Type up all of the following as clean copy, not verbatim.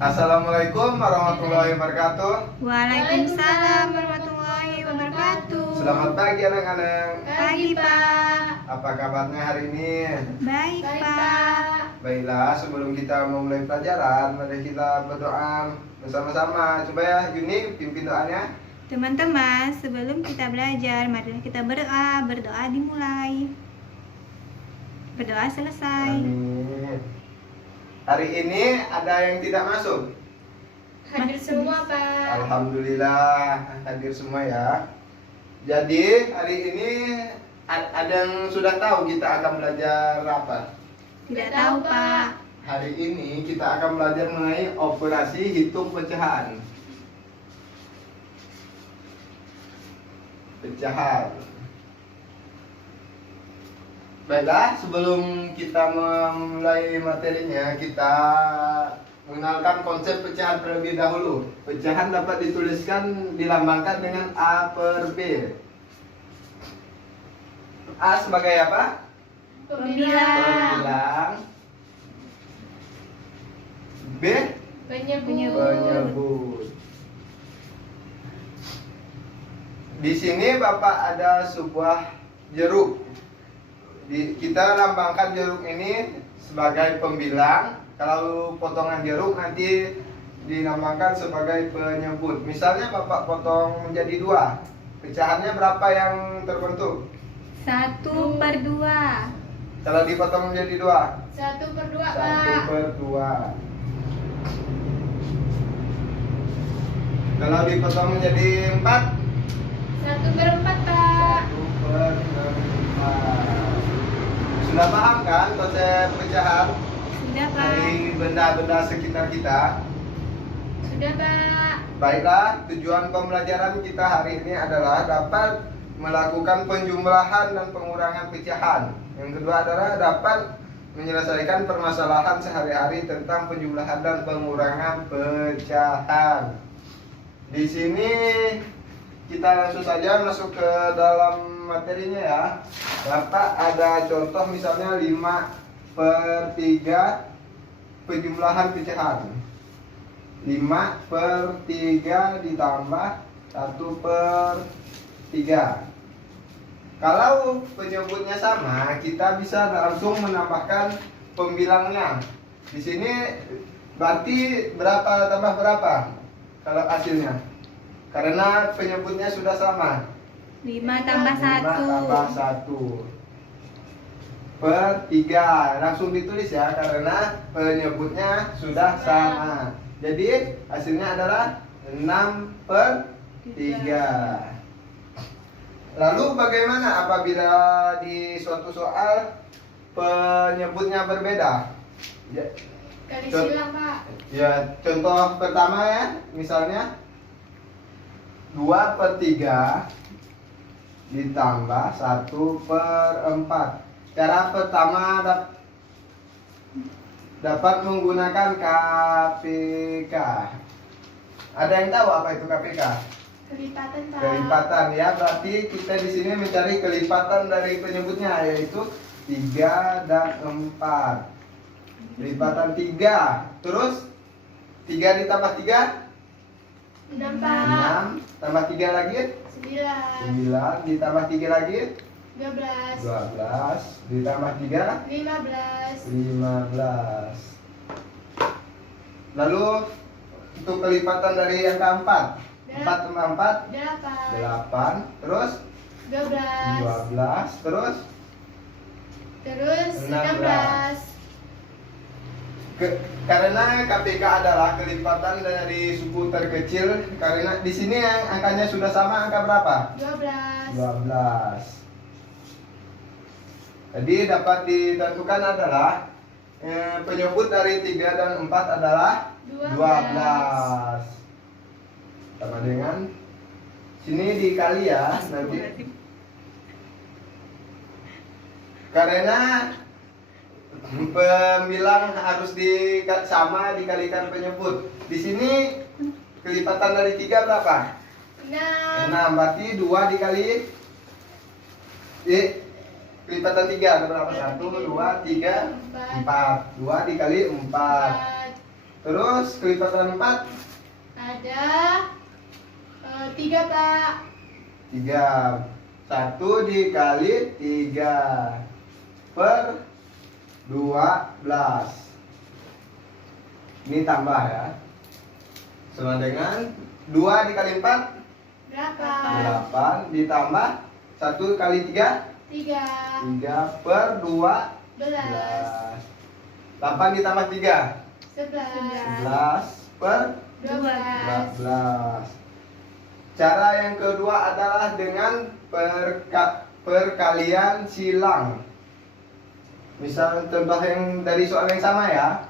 Assalamualaikum warahmatullahi wabarakatuh. Waalaikumsalam warahmatullahi wabarakatuh. Selamat pagi anak-anak. Pagi, Pak. Apa kabarnya hari ini? Baik, Pak. Baiklah, sebelum kita memulai pelajaran, mari kita berdoa bersama-sama. Coba ya, Yuni pimpin doanya. Teman-teman, sebelum kita belajar, marilah kita berdoa. Berdoa dimulai. Berdoa selesai. Amin. Hari ini ada yang tidak masuk? Hadir semua, Pak. Alhamdulillah hadir semua ya. Jadi hari ini ada yang sudah tahu kita akan belajar apa? Tidak tahu, Pak. Hari ini kita akan belajar mengenai operasi hitung pecahan. Pecahan. Baiklah, sebelum kita memulai materinya, kita mengenalkan konsep pecahan terlebih dahulu. Pecahan dapat dituliskan, dilambangkan dengan A per B. A sebagai apa? Pembilang. Pembilang. B Penyebut. penyebut. Di sini Bapak ada sebuah jeruk. Kita lambangkan jeruk ini sebagai pembilang. Kalau potongan jeruk nanti dilambangkan sebagai penyebut. Misalnya Bapak potong menjadi 2, pecahannya berapa yang terbentuk? 1/2. Kalau dipotong menjadi 2, 1/2, 1 Pak. per 2. Kalau dipotong menjadi 4, 1/4, Pak. 1 per 4. Sudah paham kan konsep pecahan Sudah, Pak. dari benda-benda sekitar kita? Sudah, Pak. Baiklah, tujuan pembelajaran kita hari ini adalah dapat melakukan penjumlahan dan pengurangan pecahan. Yang kedua adalah dapat menyelesaikan permasalahan sehari-hari tentang penjumlahan dan pengurangan pecahan. Di sini kita langsung saja masuk ke dalam materinya ya. Bapak ada contoh misalnya 5/3 penjumlahan pecahan. 5/3 ditambah 1/3. Kalau penyebutnya sama, kita bisa langsung menambahkan pembilangnya. Di sini berarti berapa tambah berapa kalau hasilnya? Karena penyebutnya sudah sama. 5 tambah 5 tambah 1. 1/3. Langsung ditulis ya, karena penyebutnya sudah sama. Jadi hasilnya adalah 6/3. Lalu bagaimana apabila di suatu soal penyebutnya berbeda? Kali silang, Pak. Ya, contoh pertama ya, misalnya 2/3 ditambah 1/4. Cara pertama dapat menggunakan KPK. Ada yang tahu apa itu KPK? Kelipatan, Pak. Kelipatan ya, berarti kita di sini mencari kelipatan dari penyebutnya, yaitu 3 dan 4. Kelipatan 3. Terus 3 ditambah 3? 6, Pak. 6. Tambah 3 lagi? 9. 9. Ditambah 3 lagi? 12. 12. Ditambah 3? 15. 15. Lalu untuk kelipatan dari yang keempat, 4 tambah 4? 8. 8. Terus 12. 12. Terus Terus 16. 16. Karena KPK adalah kelipatan dari suku terkecil, karena di sini yang angkanya sudah sama, angka berapa? 12. 12. Jadi dapat ditentukan adalah penyebut dari 3 dan 4 adalah 12. Sama dengan sini dikali ya nanti. Karena pembilang harus sama dikalikan penyebut. Di sini kelipatan dari 3 berapa? 6. 6. Berarti 2 dikali kelipatan 3 ada berapa? 1, 2, 3, 4. 2 dikali 4. Terus kelipatan 4 Ada 3 Pak. 3. 1 dikali 3 per 12. Ini tambah ya. Sama dengan 2 dikali 4 Berapa? 8 ditambah 1 kali 3 3 3 per 2 11 8 ditambah 3 11 11 per 12 14. Cara yang kedua adalah dengan perkalian silang. Misal contoh yang dari soal yang sama ya.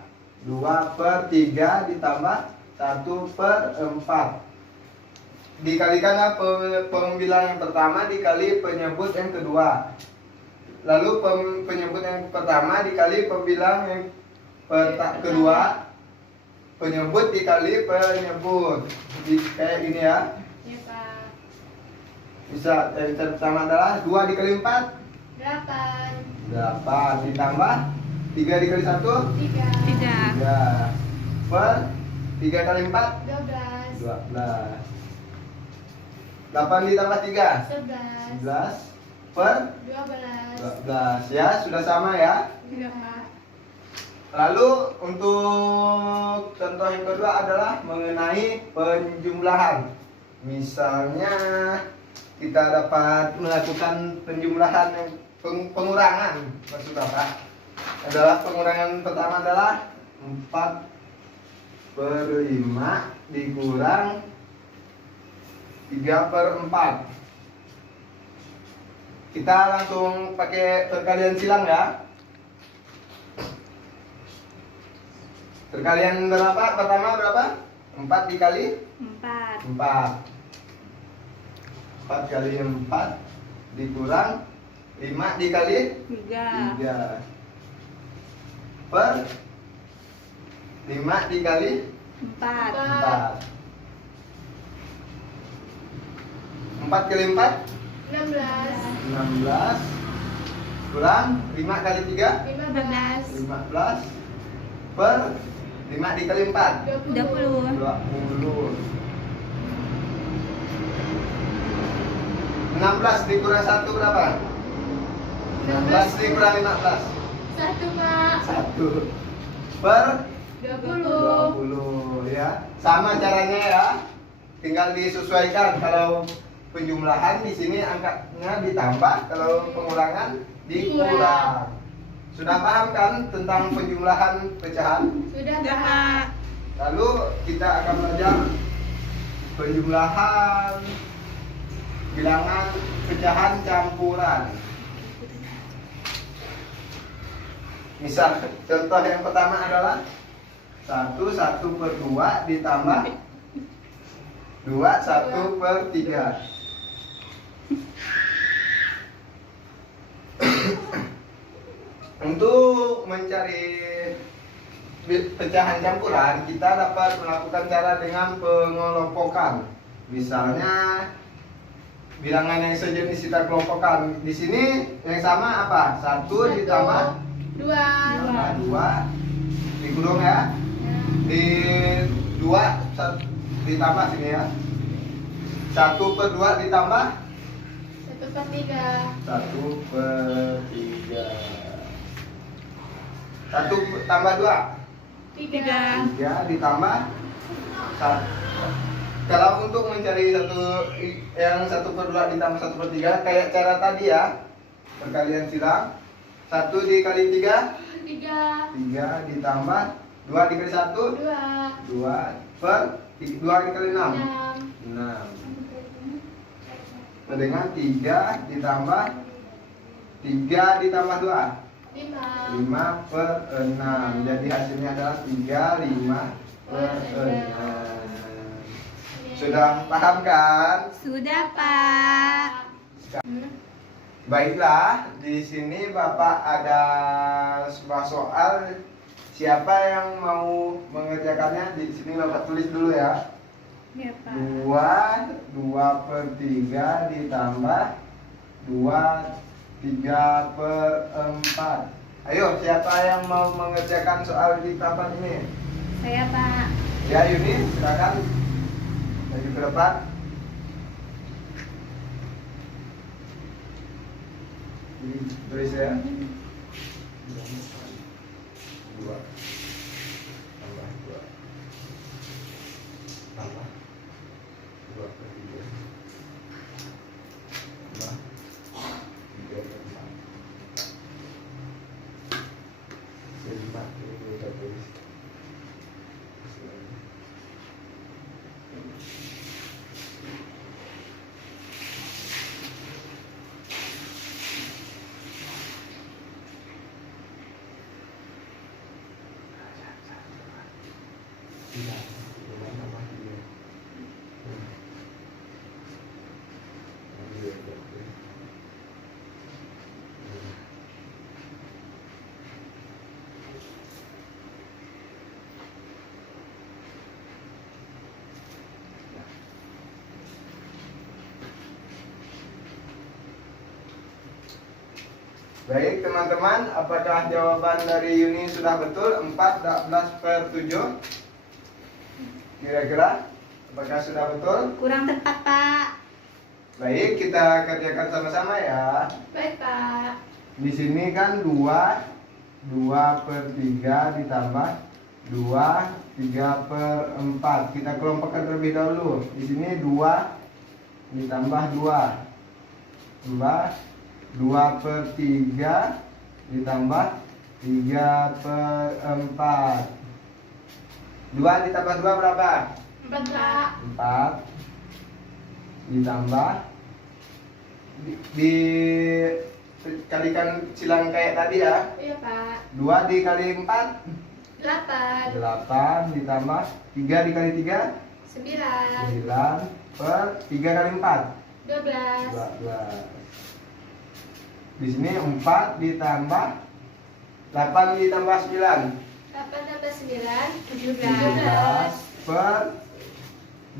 2 per 3 ditambah 1 per 4. Dikalikan pembilang yang pertama dikali penyebut yang kedua. Lalu penyebut yang pertama dikali pembilang yang kedua. Penyebut dikali penyebut. Kayak gini ya. Ya Pak. Bisa cara pertama adalah 2 dikali 4 8 8 ditambah 3 dikali 1 3 3 per 3 kali 4 12 12. 8 ditambah 3 11 11 per 12 12 ya, sudah sama ya. Ya Pak. Lalu untuk contoh yang kedua adalah mengenai penjumlahan. Misalnya kita dapat melakukan penjumlahan yang pengurangan, maksud Bapak adalah pengurangan pertama adalah 4 per 5 dikurang 3 per 4. Kita langsung pakai perkalian silang ya. Perkalian berapa? Pertama berapa? 4 dikali 4. 4 4 kali 4 dikurang 5 dikali 3. 3 per 5 dikali 4. 4 4 kali 4 16 16 kurang 5 kali 3 15 15 per 5 dikali 4 20. 20. 16 dikurang 1 berapa? 16 dikurang 15 1 Pak 1 per 20 20 ya. Sama caranya ya. Tinggal disesuaikan, kalau penjumlahan di sini angkanya ditambah, kalau pengurangan dikurang. Sudah paham kan tentang penjumlahan pecahan? Sudah Sudah, Pak. Pak. Lalu kita akan belajar penjumlahan bilangan pecahan campuran. Misal contoh yang pertama adalah 1 per 2 ditambah 2 1 per 3. Untuk mencari pecahan campuran, kita dapat melakukan cara dengan pengelompokan. Misalnya bilangan yang sejenis kita kelompokkan. Di sini yang sama apa? 1 ditambah 2 2 dikurung ya. Di 2 ditambah sini ya. 1 per 2 ditambah 1 per 3 1 per 3. 1 tambah 2 3 3 ditambah 1. Kalau untuk mencari yang 1 per 2 ditambah 1 per 3 kayak cara tadi ya, perkalian silang. 1 dikali 3 3 ditambah 2 dikali 1 2 per 2 dikali 6 6 dengan 3 ditambah 3 ditambah 2 5 per 6. Jadi hasilnya adalah 3 5 per 6. Sudah paham kan? Sudah, Pak. Baiklah, di sini Bapak ada sebuah soal. Siapa yang mau mengerjakannya? Di sini Bapak tulis dulu ya. Ya, Pak. 2 per 3 ditambah 3 per 4. Ayo, siapa yang mau mengerjakan soal di papan ini? Saya Pak. Ya Yuni, silakan maju ke depan. Tulis ya. 2 tambah 2 tambah 2 per 3 tambah 3 per 4 5 ini kita tulis. Tidak, dengan tambah 3. Baik teman-teman, apakah jawaban dari Yuni sudah betul? 14/7? Kira-kira apakah sudah betul? Kurang tepat Pak. Baik, kita kerjakan sama-sama ya. Baik, Pak. Di sini kan 2 per 3 ditambah 2, 3 per 4. Kita kelompokkan terlebih dahulu. Di sini 2 ditambah 2 tambah 2 per 3 ditambah 3 per 4. 2 ditambah 2 berapa? 4, Pak. 4 ditambah dikalikan silang kayak tadi ya. Iya, Pak. 2 dikali 4 8, 8 ditambah 3 dikali 3 9, 9 per 3 kali 4 12, 12. Di sini 4 ditambah 8 ditambah 9 8 tambah 9, 17. 17 per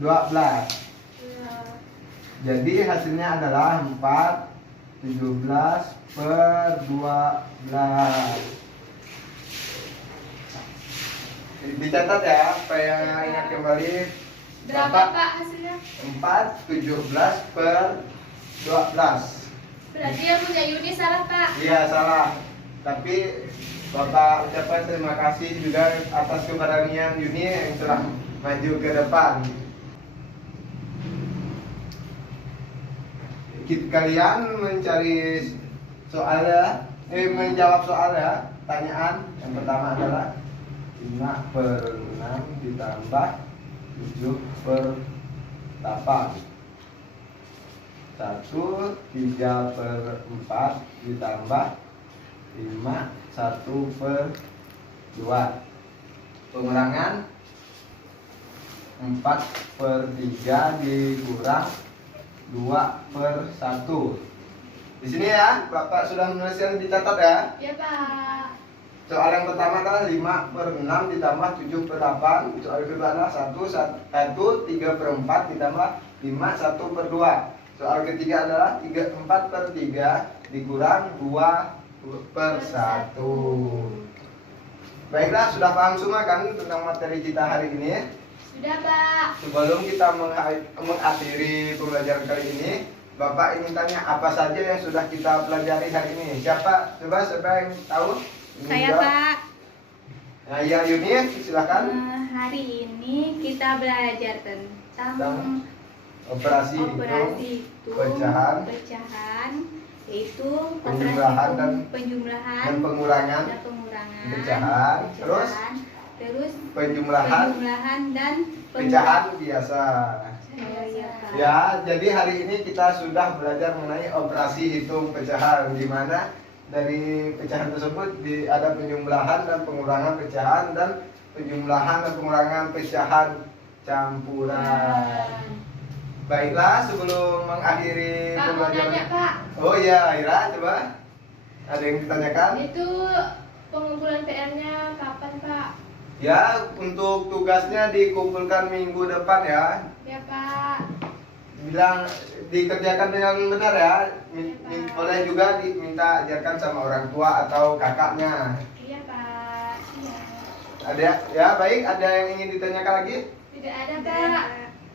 12. Jadi hasilnya adalah 4 17 per 12. Dicatat ya supaya ingat kembali. Berapa, Pak, hasilnya? 4 17 per 12. Berarti yang punya Yuni salah, Pak. Iya salah. Tapi Bapak ucapkan terima kasih juga atas keberanian Yuni yang telah maju ke depan. Kalian mencari soalnya, menjawab soalnya. Pertanyaan yang pertama adalah 5 per 6 ditambah 7 per 8. 1 3 per 4 ditambah 5 1 per 2. Pengurangan 4 per 3 dikurang 2 per 1. Di sini ya, Bapak sudah menuliskan, dicatat ya. Iya, Pak. Soal yang pertama adalah 5 per 6 ditambah 7 per 8. Soal kedua adalah 1 3 per 4 ditambah 5 1 per 2. Soal ketiga adalah 4 per 3 dikurang 2 per 1. Baiklah, sudah paham semua kan tentang materi kita hari ini? Sudah, Pak. Sebelum kita mengakhiri pembelajaran kali ini, Bapak ingin tanya apa saja yang sudah kita pelajari hari ini? Siapa yang tahu? Saya Pak. Nah, ya Yuni, silakan. Hari ini kita belajar tentang Operasi hitung, pecahan, yaitu penjumlahan dan penjumlahan pengurangan, pecahan, terus penjumlahan dan pecahan biasa. Ya, jadi hari ini kita sudah belajar mengenai operasi hitung pecahan, di mana dari pecahan tersebut ada penjumlahan dan pengurangan pecahan dan penjumlahan dan pengurangan pecahan campuran. Baiklah, sebelum mengakhiri Pak, mau pembelajaran. nanya, Pak. Oh iya, Ira, coba. Ada yang ditanyakan? Itu pengumpulan PR-nya kapan, Pak? Ya, untuk tugasnya dikumpulkan minggu depan ya. Ya, Pak. Bilang dikerjakan dengan benar ya. Boleh juga diminta ajarkan sama orang tua atau kakaknya. Iya, Pak. Iya. Ada ya, baik, ada yang ingin ditanyakan lagi? Tidak ada, Pak.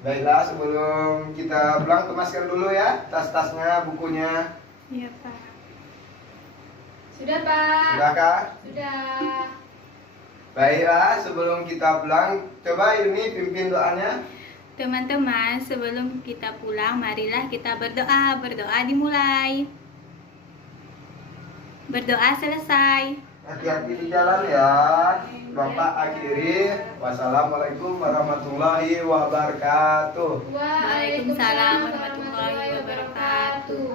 Baiklah, sebelum kita pulang kemaskan dulu ya tas-tasnya, bukunya. Iya, Pak. Sudah, Pak. Sudah kah? Sudah. Baiklah, sebelum kita pulang, coba ini pimpin doanya. Teman-teman, sebelum kita pulang, marilah kita berdoa. Berdoa dimulai. Berdoa selesai. Hati-hati di jalan ya. Bapak akhiri. Wassalamualaikum warahmatullahi wabarakatuh. Waalaikumsalam warahmatullahi wabarakatuh.